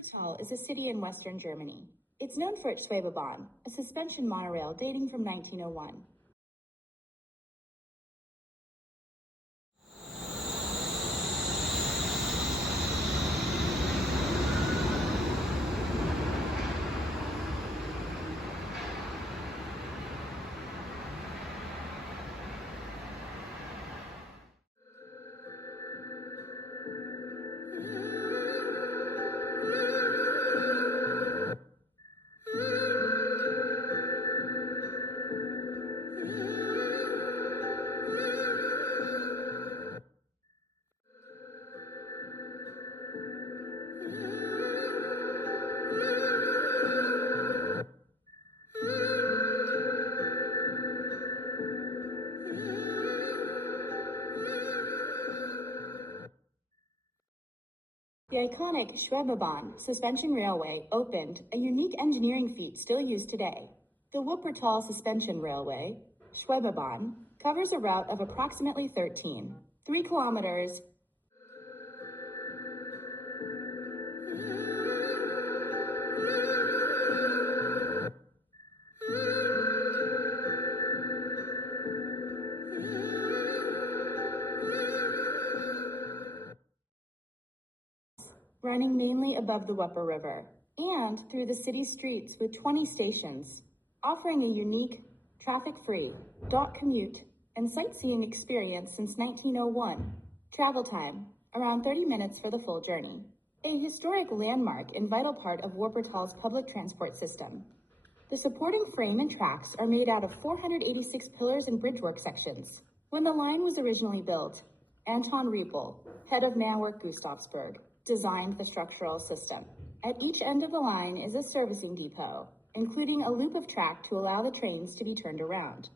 Wuppertal is a city in western Germany. It's known for its Schwebebahn, a suspension monorail dating from 1901. The iconic Schwebebahn suspension railway opened, a unique engineering feat still used today. The Wuppertal suspension railway, Schwebebahn, covers a route of approximately 3 kilometers. Running mainly above the Wupper River and through the city streets with 20 stations, offering a unique, traffic-free, dock commute and sightseeing experience since 1901. Travel time, around 30 minutes for the full journey. A historic landmark and vital part of Wuppertal's public transport system. The supporting frame and tracks are made out of 486 pillars and bridgework sections. When the line was originally built, Anton Riepel, head of Nahwerk Gustavsburg, designed the structural system. At each end of the line is a servicing depot, including a loop of track to allow the trains to be turned around.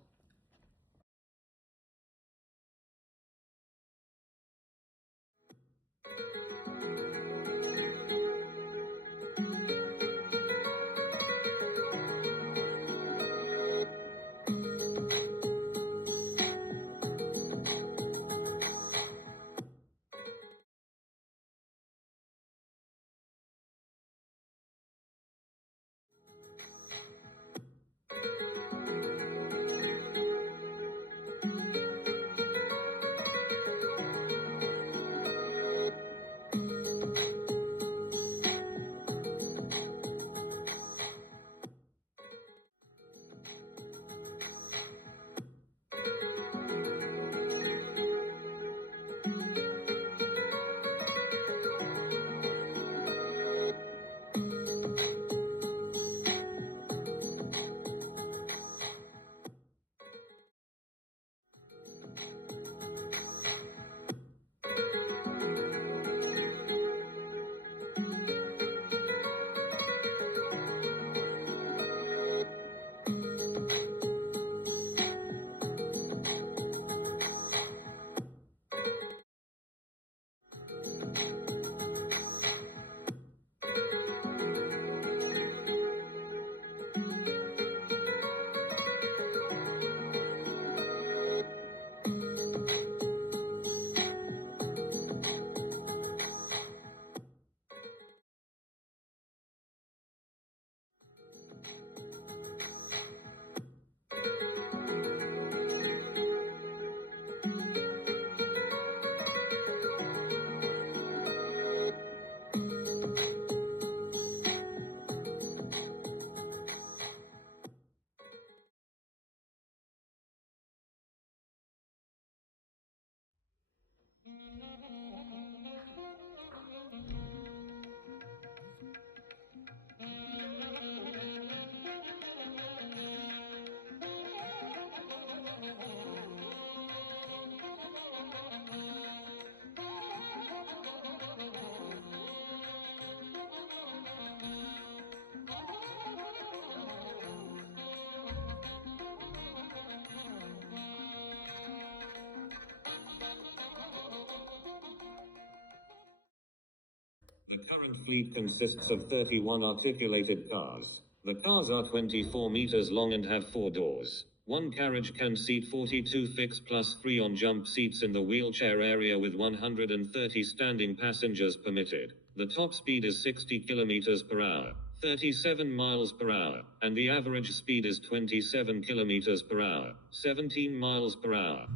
The current fleet consists of 31 articulated cars. The cars are 24 meters long and have 4 doors. One carriage can seat 42 fixed plus 3 on-jump seats in the wheelchair area with 130 standing passengers permitted. The top speed is 60 kilometers per hour, 37 miles per hour, and the average speed is 27 kilometers per hour, 17 miles per hour.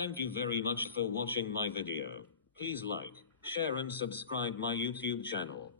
Thank you very much for watching my video. Please like, share and subscribe my YouTube channel.